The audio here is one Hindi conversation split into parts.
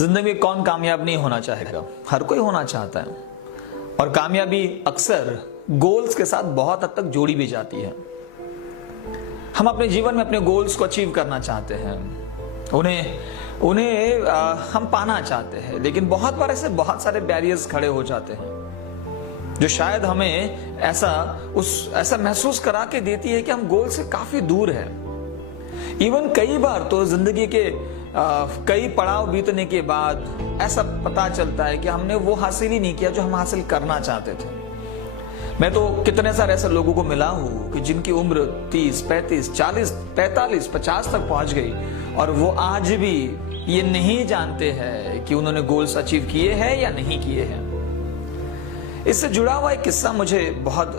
जिंदगी में कौन कामयाब नहीं होना चाहेगा? हर कोई होना चाहता है। और कामयाबी अक्सर गोल्स के साथ बहुत हद तक जोड़ी भी जाती है। हम अपने जीवन में अपने गोल्स को अचीव करना चाहते हैं, उन्हें हम पाना चाहते हैं, लेकिन बहुत बार ऐसे बहुत सारे बैरियर्स खड़े हो जाते हैं जो शायद हमें ऐसा महसूस करा के देती है कि हम गोल से काफी दूर हैं। इवन कई बार तो जिंदगी के कई पड़ाव बीतने के बाद ऐसा पता चलता है कि हमने वो हासिल ही नहीं किया जो हम हासिल करना चाहते थे। मैं तो कितने सारे ऐसे लोगों को मिला हूं कि जिनकी उम्र 30, 35, 40, 45, 50 तक पहुंच गई और वो आज भी ये नहीं जानते हैं कि उन्होंने गोल्स अचीव किए हैं या नहीं किए हैं। इससे जुड़ा हुआ एक किस्सा मुझे बहुत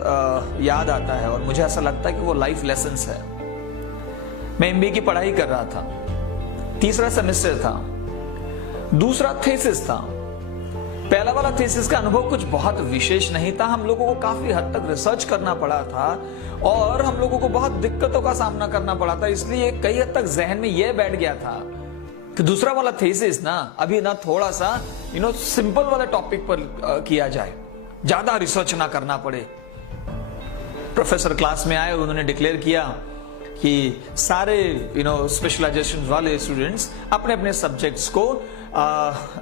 याद आता है और मुझे ऐसा लगता है कि वो लाइफ लेसन्स है। मैं एमबीए की पढ़ाई कर रहा था, तीसरा सेमेस्टर था, दूसरा थीसिस था। पहला वाला थीसिस का अनुभव कुछ बहुत विशेष नहीं था। हम लोगों को काफी हद तक रिसर्च करना पड़ा था और हम लोगों को बहुत दिक्कतों का सामना करना पड़ा था। इसलिए कई हद तक जहन में यह बैठ गया था कि दूसरा वाला थीसिस अभी थोड़ा सा सिंपल वाले टॉपिक पर किया जाए, ज्यादा रिसर्च ना करना पड़े। प्रोफेसर क्लास में आए और उन्होंने डिक्लेयर किया कि सारे स्पेशलाइजेशन वाले स्टूडेंट्स अपने अपने सब्जेक्ट्स को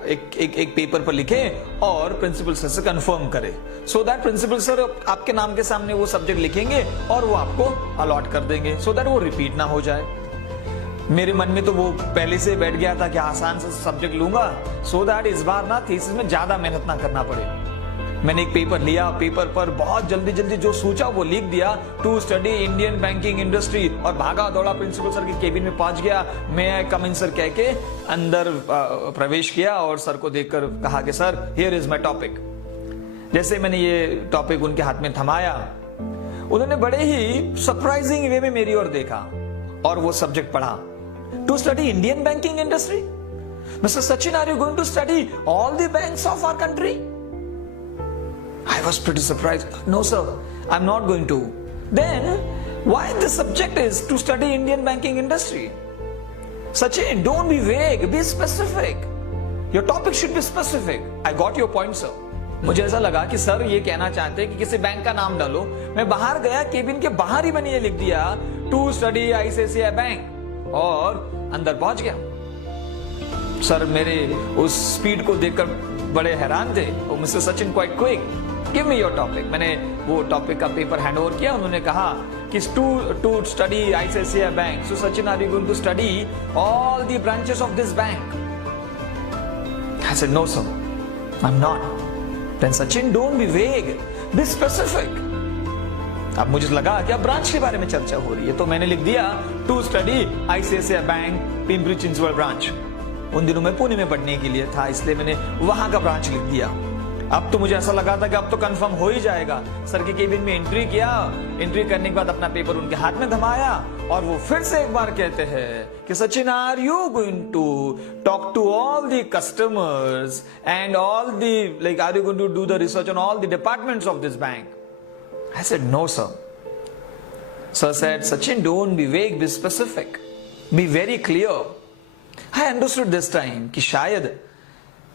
एक पेपर पर लिखें और प्रिंसिपल सर से कंफर्म करें, सो दैट प्रिंसिपल सर आपके नाम के सामने वो सब्जेक्ट लिखेंगे और वो आपको अलॉट कर देंगे, सो दैट वो रिपीट ना हो जाए। मेरे मन में तो वो पहले से बैठ गया था कि आसान से सब्जेक्ट लूंगा सो दैट इस बार थीसिस में ज्यादा मेहनत ना करना पड़े। मैंने एक पेपर लिया, पेपर पर बहुत जल्दी जो सोचा वो लिख दिया, to study Indian banking industry, और भागा दौड़ा प्रिंसिपल सर के केबिन में पहुंच गया। मैं कम इन सर कह के अंदर प्रवेश किया और सर को देखकर कहा कि sir here is my topic. जैसे मैंने ये टॉपिक उनके हाथ में थमाया, उन्होंने बड़े ही सरप्राइजिंग वे में मेरी ओर देखा और वो सब्जेक्ट पढ़ा, to study Indian banking industry. Mister Sachin, are you going to study all the banks of our country? I was pretty surprised. No sir, I'm not going to. Then why the subject is to study Indian banking industry? Sachin, don't be vague, be specific. Your topic should be specific. I got your point sir. मुझे ऐसा लगा कि सर ये कहना चाहते हैं कि किसी बैंक का नाम डालो। मैं बाहर गया, केबिन के बाहर ही मैंने ये लिख दिया, टू स्टडी आईसीआईसीआई बैंक, और अंदर पहुंच गया। सर मेरे उस स्पीड को देखकर बड़े हैरान थे। Mister Sachin quite quick, give me your topic. मैंने वो टॉपिक का पेपर हैंड ओवर किया। उन्होंने कहा कि to study ICICI bank, so Sachin are you going to study all the branches of this bank? I said no sir, I am not. Then Sachin, don't be vague, be specific. अब मुझे लगा कि अब ब्रांच के बारे में चर्चा हो रही है, तो मैंने लिख दिया to study ICICI bank Pimpri Chinchwad branch. उन दिनों में पुणे में पढ़ने के लिए था, इसलिए मैंने वहां का ब्रांच लिख दिया। अब तो मुझे ऐसा लगा था कि अब तो कंफर्म हो ही जाएगा। सर के केबिन में एंट्री किया, एंट्री करने के बाद अपना पेपर उनके हाथ में थमाया और वो फिर से एक बार कहते हैं कि Sachin, are you going to talk to all the customers and all the like are you going to do the research on all the departments of this bank? I said no sir. Sir said, Sachin, don't be vague, be specific, be very clear. I understood this time कि शायद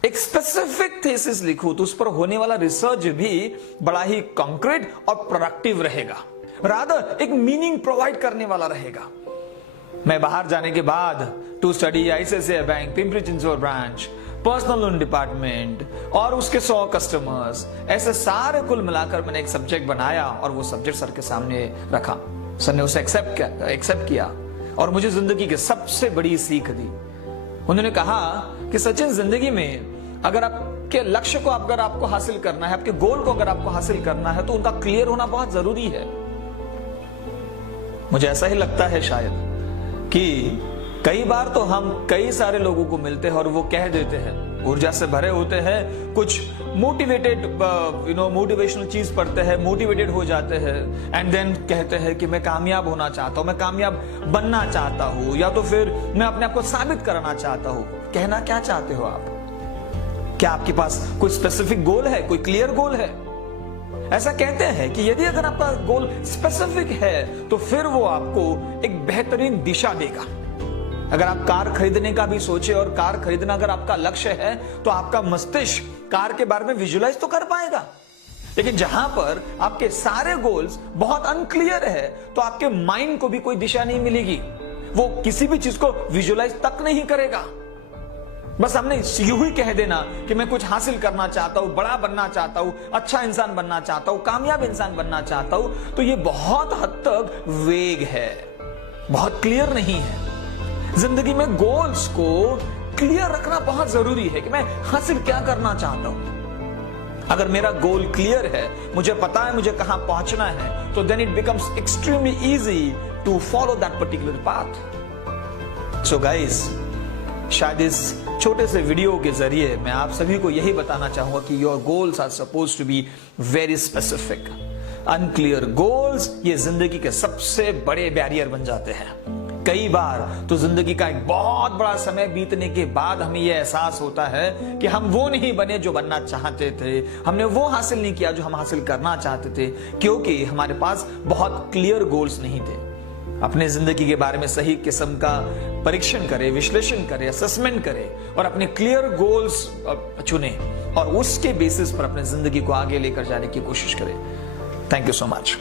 एक स्पेसिफिक थीसिस लिखूं तो उस पर होने वाला रिसर्च भी बड़ा ही कॉन्क्रीट और प्रोडक्टिव रहेगा, रादर एक मीनिंग प्रोवाइड करने वाला रहेगा। मैं बाहर जाने के बाद to study ICICI bank Pimpri Chinchwad branch, personal loan department और उसके 100 कस्टमर्स, ऐसे सारे कुल मिलाकर मैंने एक सब्जेक्ट बनाया और वो सब्जेक्ट सर के सामने रखा। सर ने उसे एक्सेप्ट किया और मुझे जिंदगी की सबसे बड़ी सीख दी। उन्होंने कहा कि सचिन, जिंदगी में अगर आपके लक्ष्य को अगर आपको हासिल करना है, आपके गोल को अगर आपको हासिल करना है, तो उनका क्लियर होना बहुत जरूरी है। मुझे ऐसा ही लगता है शायद कि कई बार तो हम कई सारे लोगों को मिलते हैं और वो कह देते हैं, ऊर्जा से भरे होते हैं, कुछ मोटिवेशनल चीज पढ़ते हैं, मोटिवेटेड हो जाते हैं एंड देन कहते हैं कि मैं कामयाब होना चाहता हूं, मैं कामयाब बनना चाहता हूं, या तो फिर मैं अपने आप को साबित करना चाहता हूं। कहना क्या चाहते हो आप? क्या आपके पास कोई स्पेसिफिक गोल है, कोई क्लियर गोल है? ऐसा कहते हैं कि यदि अगर आपका गोल स्पेसिफिक है तो फिर वो आपको एक बेहतरीन दिशा देगा। अगर आप कार खरीदने का भी सोचे और कार खरीदना अगर आपका लक्ष्य है तो आपका मस्तिष्क कार के बारे में विजुलाइज तो कर पाएगा। लेकिन जहां पर आपके सारे गोल्स बहुत अनक्लियर है तो आपके माइंड को भी कोई दिशा नहीं मिलेगी, वो किसी भी चीज को विजुलाइज तक नहीं करेगा। बस हमने यूं ही कह देना कि मैं कुछ हासिल करना चाहता हूं, बड़ा बनना चाहता हूं, अच्छा इंसान बनना चाहता हूं, कामयाब इंसान बनना चाहता हूं, तो ये बहुत हद तक वेग है, बहुत क्लियर नहीं है। जिंदगी में गोल्स को क्लियर रखना बहुत जरूरी है कि मैं हासिल क्या करना चाहता हूं। अगर मेरा गोल क्लियर है, मुझे पता है मुझे कहां पहुंचना है, तो then it becomes extremely easy to follow that particular path. So guys, शायद इस छोटे से वीडियो के जरिए मैं आप सभी को यही बताना चाहूंगा कि your goals are suppose to be very specific. Unclear goals ये जिंदगी के सबसे बड़े बैरियर बन जाते हैं। कई बार तो जिंदगी का एक बहुत बड़ा समय बीतने के बाद हमें यह एहसास होता है कि हम वो नहीं बने जो बनना चाहते थे, हमने वो हासिल नहीं किया जो हम हासिल करना चाहते थे, क्योंकि हमारे पास बहुत क्लियर गोल्स नहीं थे। अपने जिंदगी के बारे में सही किस्म का परीक्षण करें, विश्लेषण करें, असेसमेंट करें और अपने क्लियर गोल्स चुनें और उसके बेसिस पर अपने जिंदगी को आगे लेकर जाने की कोशिश करें। Thank you so much.